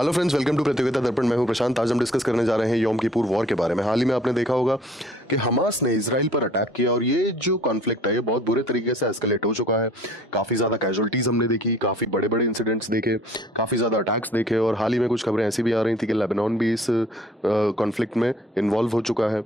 Hello friends, welcome to प्रतियोगिता दर्पण। मैं हूं प्रशांत। आज हम डिस्कस करने जा रहे हैं योम किपुर वॉर के बारे में। हाल ही में आपने देखा होगा कि हमास ने इजराइल पर अटैक किया और ये जो कॉन्फ्लिक्ट है ये बहुत बुरे तरीके से एस्केलेट हो चुका है। काफी ज्यादा कैजुअलिटीज हमने देखी, काफी बड़े बड़े इंसिडेंट्स देखे, काफी ज्यादा अटैक्स देखे और हाल ही में कुछ खबरें ऐसी भी आ रही थी कि लेबनान भी इस कॉन्फ्लिक्ट में इन्वॉल्व हो चुका है।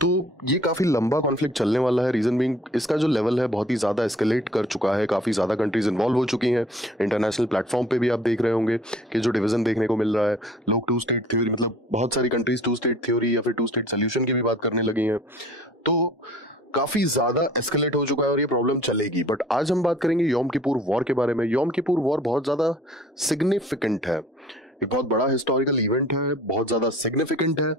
तो ये काफ़ी लंबा कॉन्फ्लिक्ट चलने वाला है। रीज़न बीइंग इसका जो लेवल है बहुत ही ज़्यादा एस्केलेट कर चुका है, काफ़ी ज़्यादा कंट्रीज इन्वॉल्व हो चुकी हैं। इंटरनेशनल प्लेटफॉर्म पे भी आप देख रहे होंगे कि जो डिवीजन देखने को मिल रहा है, लोग टू स्टेट थ्योरी, मतलब बहुत सारी कंट्रीज टू स्टेट थ्योरी या फिर टू स्टेट सोल्यूशन की भी बात करने लगी हैं। तो काफ़ी ज़्यादा एस्केलेट हो चुका है और ये प्रॉब्लम चलेगी। बट आज हम बात करेंगे योम किपुर वॉर के बारे में। योम किपुर वॉर बहुत ज़्यादा सिग्निफिकेंट है, एक बहुत बड़ा हिस्टोरिकल इवेंट है, बहुत ज्यादा सिग्निफिकेंट है।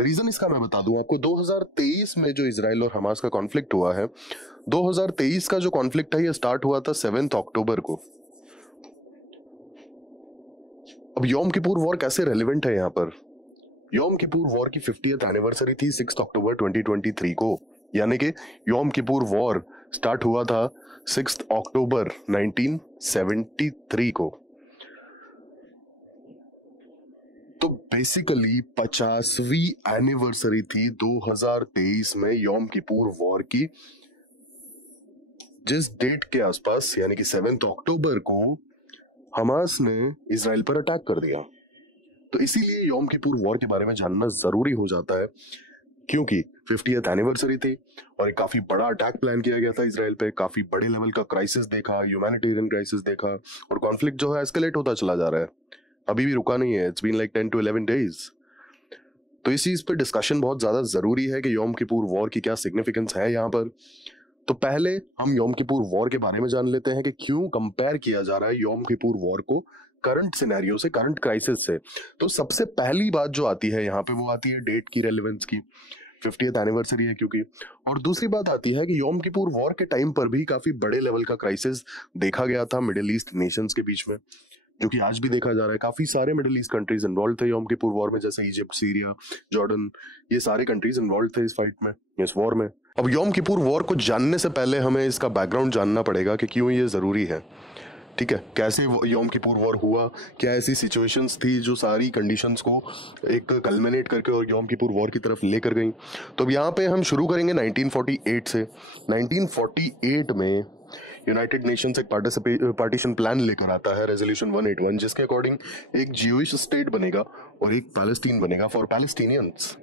रीजन इसका मैं बता दूं आपको। 2023 में जो इजराइल और हमास का कॉन्फ्लिक्ट हुआ है, 2023 का जो कॉन्फ्लिक्ट है ये स्टार्ट हुआ था 7 अक्टूबर को। अब योम किपुर वॉर कैसे रेलिवेंट है यहाँ पर? योम किपुर वॉर की 50th एनिवर्सरी थी 6 अक्टूबर 2023 को, यानी कि योम किपुर वॉर स्टार्ट हुआ था 6 अक्टूबर 1973 को। तो बेसिकली 50वीं एनिवर्सरी थी 2023 में योम किपुर वॉर की, जिस डेट के आसपास यानी कि 7 अक्टूबर को हमास ने इजराइल पर अटैक कर दिया। तो इसीलिए योम किपुर वॉर के बारे में जानना जरूरी हो जाता है, क्योंकि 50th एनिवर्सरी थी और एक काफी बड़ा अटैक प्लान किया गया था इजराइल पे। काफी बड़े लेवल का क्राइसिस देखा, ह्यूमैनिटेरियन क्राइसिस देखा और कॉन्फ्लिक्ट जो है एस्केलेट होता चला जा रहा है, अभी भी रुका नहीं है। It's been like 10 to 11 days. तो इस चीज पे डिस्कशन बहुत ज्यादा जरूरी है कि योम किपुर वॉर की क्या सिग्निफिकेंस है यहाँ पर। तो पहले हम योम किपुर वॉर के बारे में जान लेते हैं कि क्यों कंपेयर किया जा रहा है योम किपुर वॉर को करंट सिनेरियो से, करंट क्राइसिस से। तो सबसे पहली बात जो आती है यहाँ पे वो आती है डेट की रेलेवेंस की। 50th एनिवर्सरी है क्योंकि। और दूसरी बात आती है कि योम किपुर वॉर के टाइम पर भी काफी बड़े लेवल का क्राइसिस देखा गया था मिडिल ईस्ट नेशंस के बीच में, जो कि आज भी देखा जा रहा है। काफी सारे मिडिल ईस्ट कंट्रीज इन्वॉल्व थे योम किपुर वॉर में, जैसे इजिप्ट, सीरिया, जॉर्डन, ये सारे कंट्रीज इन्वॉल्व थे इस फाइट में, इस वॉर में। अब योम किपुर वॉर को जानने से पहले हमें इसका बैकग्राउंड जानना पड़ेगा कि क्यों ये जरूरी है। ठीक है, कैसे योम किपुर वॉर हुआ, क्या ऐसी सिचुएशंस थी जो सारी कंडीशंस को एक कल्मिनेट करके और योम किपुर वॉर की तरफ लेकर गई। तो अब यहाँ पे हम शुरू करेंगे 1948 से। 1948 में यूनाइटेड नेशंस एक पार्टीशन प्लान लेकर आता है, रेजोल्यूशन 181, जिसके अकॉर्डिंग एक ज्यूइश स्टेट बनेगा और एक पैलेस्टीन बनेगा फॉर पैलेस्टीनियंस।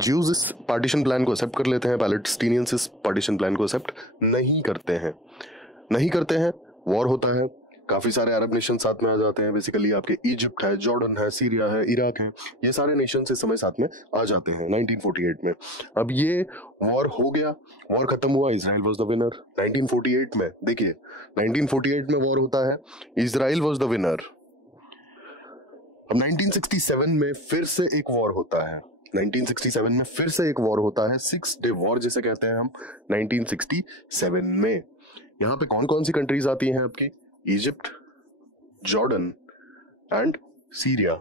ज्यूज इस पार्टीशन प्लान को एक्सेप्ट कर लेते हैं, पैलेस्टीनियंस इस पार्टीशन प्लान को एक्सेप्ट नहीं करते हैं। वॉर होता है, काफी सारे अरब नेशन साथ में आ जाते हैं। बेसिकली आपके इजिप्ट है, जॉर्डन है, सीरिया है, इराक है, ये सारे नेशन इस समय साथ में आ जाते हैं 1948 में। अब ये वॉर हो गया, वॉर खत्म हुआ, इजराइल वाज द विनर। 1948 में देखिए, 1948 में वॉर होता है, इजराइल वाज द विनर। अब 1967 में फिर से एक वॉर होता है। 1967 में फिर से एक वॉर होता है, 6 डे वॉर जिसे कहते हैं हम, 1967 में। यहाँ पे कौन कौन सी कंट्रीज आती हैं आपकी? Egypt, Jordan and Syria.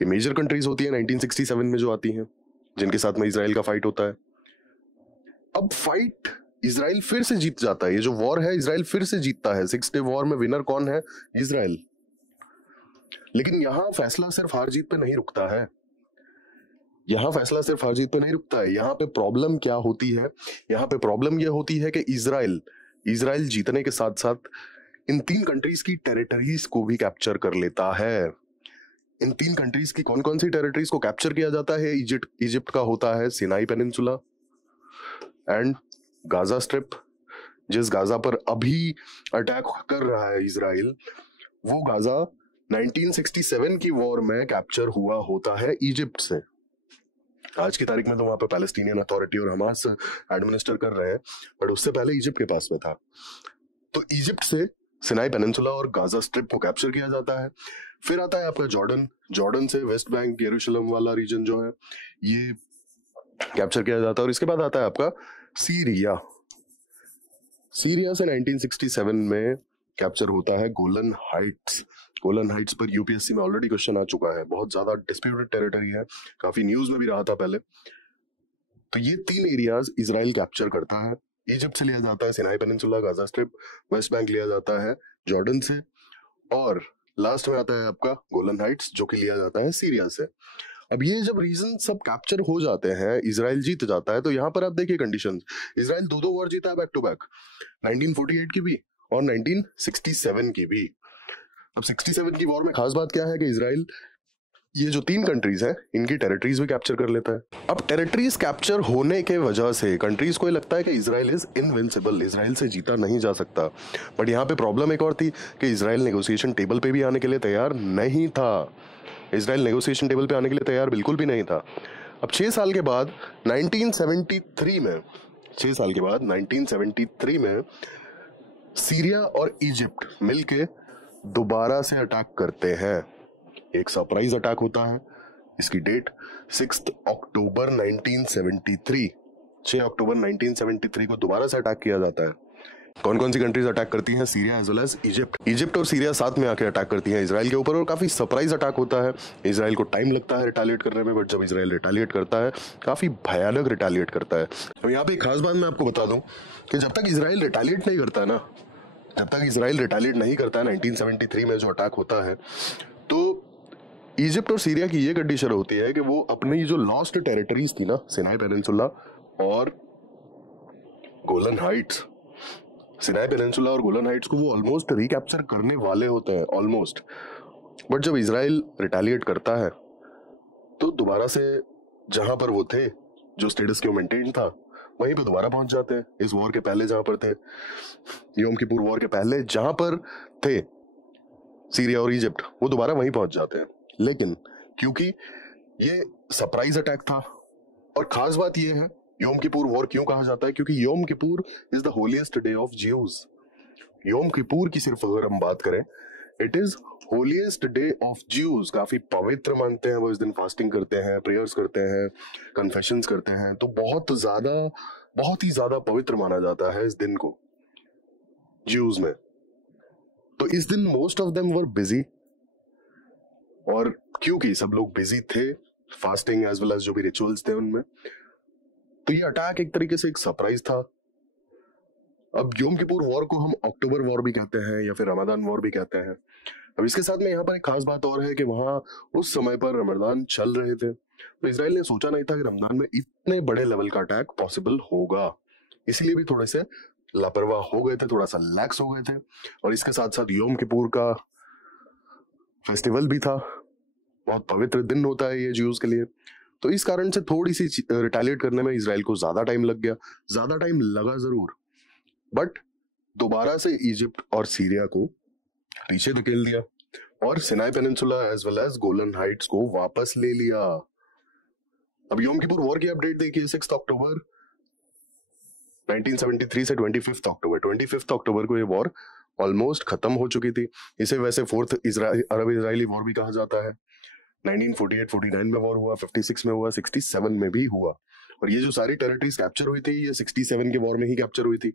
ये मेजर कंट्रीज होती है 1967 में जो आती हैं, जिनके साथ में इजराइल का फाइट होता है। अब फाइट इजराइल फिर से जीत जाता है, ये जो वॉर है इजराइल फिर से जीतता है। 6 डे वॉर में विनर कौन है? इजराइल। लेकिन यहां फैसला सिर्फ हार जीत पे नहीं रुकता है। यहाँ पे प्रॉब्लम क्या होती है? यहाँ पे प्रॉब्लम यह होती है कि इजराइल जीतने के साथ साथ इन 3 कंट्रीज की टेरिटरीज को भी कैप्चर कर लेता है। इन 3 कंट्रीज की कौन कौन सी टेरिटरीज को कैप्चर किया जाता है? इजिप्ट का होता है Sinai peninsula and Gaza strip. जिस गाजा पर अभी अटैक कर रहा है इजराइल, वो गाजा 1967 की वॉर में कैप्चर हुआ होता है इजिप्ट से। आज की तारीख में तो वहां पे पैलेस्टीनियन अथॉरिटी और हमास एडमिनिस्टर कर रहे हैं, बट उससे पहले इजिप्ट के पास में था। तो इजिप्ट से सिनाई पेनिनसुला और गाजा स्ट्रिप को कैप्चर किया जाता है। फिर आता है आपका जॉर्डन से वेस्ट बैंक, यरूशलेम वाला रीजन जो है ये कैप्चर किया जाता है। और इसके बाद आता है आपका सीरिया से 1967 में कैप्चर होता है गोलन हाइट्स पर यूपीएससी में ऑलरेडी क्वेश्चन आ चुका है, बहुत ज्यादा डिस्प्यूटेड टेरिटरी है, काफी न्यूज में भी रहा था पहले। तो ये 3 एरियाज इजराइल कैप्चर करता है। इजिप्ट से लिया जाता है Sinai peninsula, Gaza strip. West Bank लिया जाता है जॉर्डन से, और लास्ट में आता है आपका गोलन हाइट्स, जो कि लिया जाता है सीरिया से। अब ये जब रीजन सब कैप्चर हो जाते हैं, इजराइल जीत जाता है, तो यहाँ पर आप देखिए कंडीशंस। इजराइल दो वॉर जीता है बैक टू बैक, 1948 की भी और 1967 की भी। अब 67 की वॉर में खास बात क्या है कि इजराइल ये जो 3 कंट्रीज हैं इनकी टेरिटरीज भी कैप्चर कर लेता है। अब टेरिटरीज कैप्चर होने के वजह से कंट्रीज को लगता है कि इजराइल इज इनविंसिबल, इजराइल से जीता नहीं जा सकता। बट यहाँ पे प्रॉब्लम एक और थी कि इजराइल नेगोशिएशन टेबल पे भी आने के लिए तैयार नहीं था। इजराइल नेगोशिएशन टेबल पे आने के लिए तैयार बिल्कुल भी नहीं था। अब 6 साल के बाद 1973 में 6 साल के बाद 1973 में सीरिया और इजिप्ट मिलके दोबारा से अटैक करते हैं। एक सरप्राइज अटैक होता है। इसकी डेट 6 अक्टूबर 1973, 6 अक्टूबर 1973 को दोबारा से अटैक किया जाता है। कौन कौन सी कंट्रीज अटैक करती हैं? Syria as well as Egypt. Egypt और सीरिया साथ में आके अटैक करती हैं इजराइल के ऊपर, और काफी सरप्राइज अटैक होता है। इजराइल को टाइम लगता है रिटालिएट करने में, बट जब इजराइल रिटालिएट करता है काफी भयानक रिटालिएट करता है। अब यहाँ पे एक खास बात मैं आपको बता दूं कि जब तक इजराइल रिटालिएट नहीं करता है ना, जब तक इजराइल रिटालिएट नहीं करता है 1973 में जो अटैक होता है, तो इजिप्ट और सीरिया की ये कंडीशन होती है कि वो अपनी जो लॉस्ट टेरिटरीज थी ना, सिनाई पेनिनसुला और गोलन हाइट्स, सिनाई पेनिनसुला और गोलन हाइट्स को वो ऑलमोस्ट रिकैप्चर करने वाले होते हैं, ऑलमोस्ट। बट जब इजराइल रिटालिएट करता है तो दोबारा से जहां पर वो थे, जो स्टेटस क्यो मेंटेन था, वहीं पे दोबारा पहुंच जाते हैं। इस वॉर के पहले जहां पर थे, योम किपुर वॉर के पहले जहां पर थे सीरिया और इजिप्ट, वो दोबारा वहीं पहुंच जाते हैं। लेकिन क्योंकि ये सरप्राइज अटैक था, और खास बात ये है योम किपुर वॉर क्यों कहा जाता है, क्योंकि Yom Kippur is the holiest day of Jews. Yom Kippur की सिर्फ अगर हम बात करें, it is holiest day of Jews. काफी पवित्र मानते हैं वो, इस दिन फास्टिंग करते हैं, प्रेयर्स करते हैं, कन्फेशंस करते हैं, तो बहुत ही ज्यादा पवित्र माना जाता है इस दिन को ज्यूज में। तो इस दिन most of them were busy, और क्योंकि सब लोग बिजी थे फास्टिंग एज वेल एज जो भी रिचुअल्स थे उनमें, तो ये अटैक एक तरीके से एक सरप्राइज था। अब योम किपुर वॉर को हम अक्टूबर वॉर भी कहते हैं या फिर रमजान वॉर भी कहते हैं। अब इसके साथ में यहाँ पर एक खास बात और है कि वहां उस समय पर रमजान चल रहे थे, तो इजराइल ने सोचा नहीं था कि रमजान में इतने बड़े लेवल का अटैक पॉसिबल होगा, इसलिए भी थोड़े से लापरवाह हो गए थे, थोड़ा सा लैक्स हो गए थे। और इसके साथ साथ योम किपुर का फेस्टिवल भी था, बहुत पवित्र दिन होता है ये ज्यूज के लिए, तो इस कारण से थोड़ी सी रिटालिएट करने में इजराइल को ज्यादा टाइम लग गया। ज्यादा टाइम लगा जरूर, बट दोबारा से इजिप्ट और सीरिया को पीछे धकेल दिया और Sinai peninsula as well as Golan Heights को वापस ले लिया। अब योम किपुर वॉर की अपडेट देखिए, 6 अक्टूबर 1973 से 25 अक्टूबर को ये वॉर ऑलमोस्ट खत्म हो चुकी थी। इसे वैसे फोर्थ अरब इजरायली वॉर भी कहा जाता है। 1948-49 में वॉर हुआ, 56 में हुआ, 67 में भी हुआ, और ये जो सारी टेरिटरीज कैप्चर हुई थी ये 67 के वॉर में ही कैप्चर हुई थी।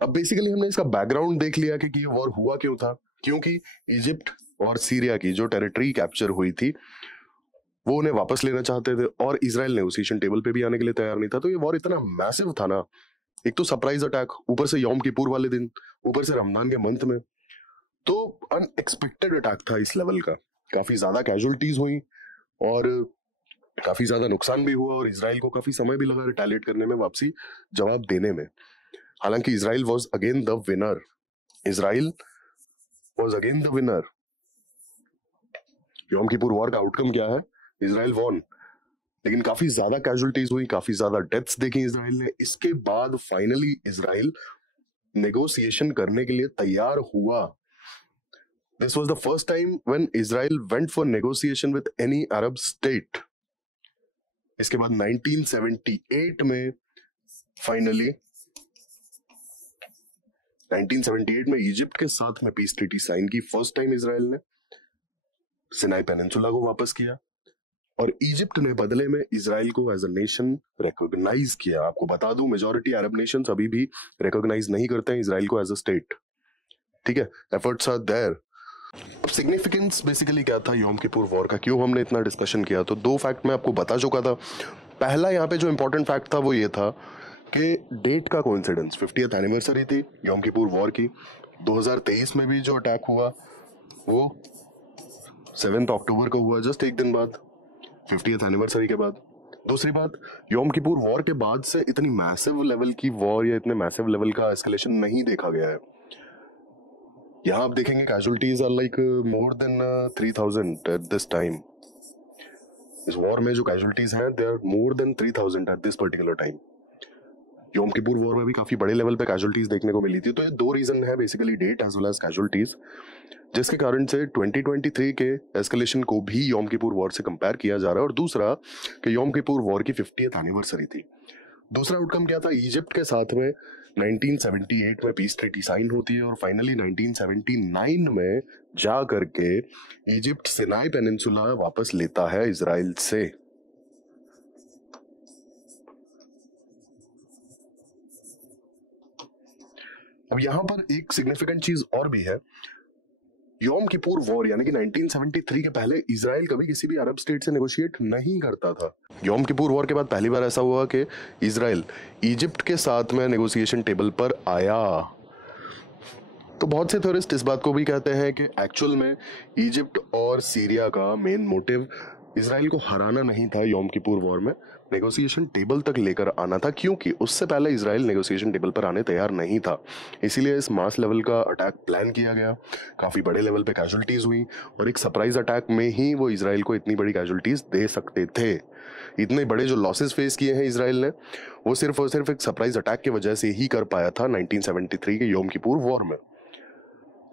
अब बेसिकली हमने इसका बैकग्राउंड देख लिया कि ये वॉर हुआ क्यों था, क्योंकि इजिप्ट और सीरिया की जो टेरिटरी कैप्चर हुई थी वो उन्हें वापस लेना चाहते थे, और इजराइल नेगोशिएशन टेबल पे भी आने के लिए तैयार नहीं था। तो ये वॉर इतना मैसिव था ना, एक तो सरप्राइज अटैक, ऊपर से योम किपुर वाले दिन, ऊपर से रमजान के मंथ में, तो अनएक्सपेक्टेड अटैक था इस लेवल का। काफी ज्यादा कैजुअलिटीज हुई और काफी ज्यादा नुकसान भी हुआ, और इजराइल को काफी समय भी लगा रिटेलिएट करने में, वापसी जवाब देने में। हालांकि Israel was again the winner, Israel was again the winner. योम किपुर वॉर का आउटकम क्या है? इजराइल वॉन, लेकिन काफी ज्यादा कैजुअलिटीज हुई, काफी ज्यादा डेथ्स देखी इजराइल ने। इसके बाद फाइनली इजराइल नेगोशिएशन करने के लिए तैयार हुआ। This was the first time when Israel went for negotiation with any Arab state. इसके बाद 1978 में फाइनली 1978 में इजिप्ट के साथ में पीस ट्रीटी साइन की फर्स्ट टाइम इजराइल ने। सिनाई पेनिनसुला को वापस किया, और इजिप्ट ने बदले में इजराइल को एज अ नेशन रिकॉग्नाइज किया। आपको बता दूं, मेजॉरिटी अरब नेशंस अभी भी रिकॉग्नाइज नहीं करते हैं इजराइल को एज अ स्टेट। ठीक है, एफर्ट्स आर देयर। अब सिग्निफिकेंस बेसिकली क्या था योम किपुर वॉर का, क्यों हमने इतना डिस्कशन किया? तो 2 फैक्ट मैं आपको बता चुका था। पहला यहाँ पे जो इंपॉर्टेंट फैक्ट था वो ये था कि डेट का कोइंसिडेंस, 50th एनिवर्सरी थी योम किपुर वॉर की, 2023 में भी जो अटैक हुआ वो 7 अक्टूबर को हुआ, जस्ट एक दिन बाद, 50th एनिवर्सरी के बाद। दूसरी बात, योम किपुर वॉर के बाद से इतनी मैसिव लेवल की वॉर या इतने मैसिव लेवल का एस्केलेशन नहीं देखा गया है। यहाँ आप देखेंगे casualties are like more than 3000 at this time. इस वॉर में जो कैजुअलिटीज हैं they are more than 3000 at this particular time. Yom Kippur war में भी काफी बड़े लेवल पे कैजुअलिटीज देखने को मिली थी। तो ये दो रीजन है basically, death as well as casualties, जिसके कारण से 2023 के एस्केलेशन को भी योम किपुर वॉर से कंपेयर किया जा रहा है। और दूसरा कि योम किपुर वॉर की 50th एनिवर्सरी थी। दूसरा आउटकम क्या था, इजिप्ट के साथ में 1978 में पीस ट्रीटी साइन होती है और फाइनली 1979 में जा करके इजिप्ट सिनाई पेनिनसुला वापस लेता है इजराइल से। अब यहां पर एक सिग्निफिकेंट चीज और भी है, योम किपुर वॉर यानी कि 1973 के पहले इजराइल कभी किसी भी अरब स्टेट से नेगोशिएट नहीं करता था। योम किपुर वॉर के बाद पहली बार ऐसा हुआ कि इजराइल इजिप्ट के साथ में नेगोशिएशन टेबल पर आया। तो बहुत से थ्योरिस्ट इस बात को भी कहते हैं कि एक्चुअल में इजिप्ट और सीरिया का मेन मोटिव इजराइल को हराना नहीं था, योम किपुर वॉर में नेगोशिएशन टेबल तक लेकर आना था, क्योंकि उससे पहले इजराइल नेगोशिएशन टेबल पर आने तैयार नहीं था। इसीलिए इस मास लेवल का अटैक प्लान किया गया, काफी बड़े लेवल पे कैजुअलिटीज हुई और एक सरप्राइज अटैक में ही वो इजराइल को इतनी बड़ी कैजुअलिटीज दे सकते थे। इतने बड़े जो लॉसेस फेस किए हैं इजराइल ने, वो सिर्फ और सिर्फ एक सरप्राइज अटैक की वजह से ही कर पाया था 1973 के योम किपुर वॉर में।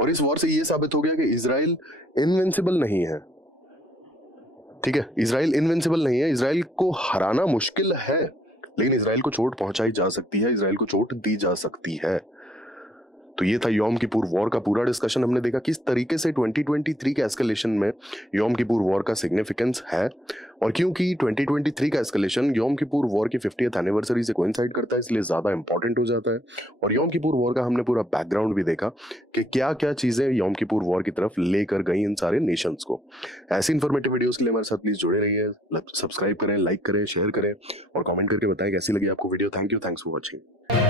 और इस वॉर से ये साबित हो गया कि इजराइल इनविंसिबल नहीं है। ठीक है, इजराइल इनविंसिबल नहीं है, इजराइल को हराना मुश्किल है, लेकिन इजराइल को चोट पहुंचाई जा सकती है, इजराइल को चोट दी जा सकती है। तो ये था योम किपुर वॉर का पूरा डिस्कशन। हमने देखा किस तरीके से 2023 के एस्केलेशन में योम किपुर वॉर का सिग्निफिकेंस है, और क्योंकि 2023 का एस्केलेशन योम किपुर वॉर की 50th एनिवर्सरी से कोइंसाइड करता है, इसलिए ज्यादा इंपॉर्टेंट हो जाता है। और योम किपुर वॉर का हमने पूरा बैकग्राउंड भी देखा कि क्या क्या चीजें योम किपुर वॉर की तरफ लेकर गई इन सारे नेशंस को। ऐसी इंफॉर्मेटिव वीडियोस के लिए हमारे साथ प्लीज जुड़े रहिए, सब्सक्राइब करें, लाइक करें, शेयर करें और कमेंट करके बताएं कैसी लगी आपको video. Thank you, thanks for watching.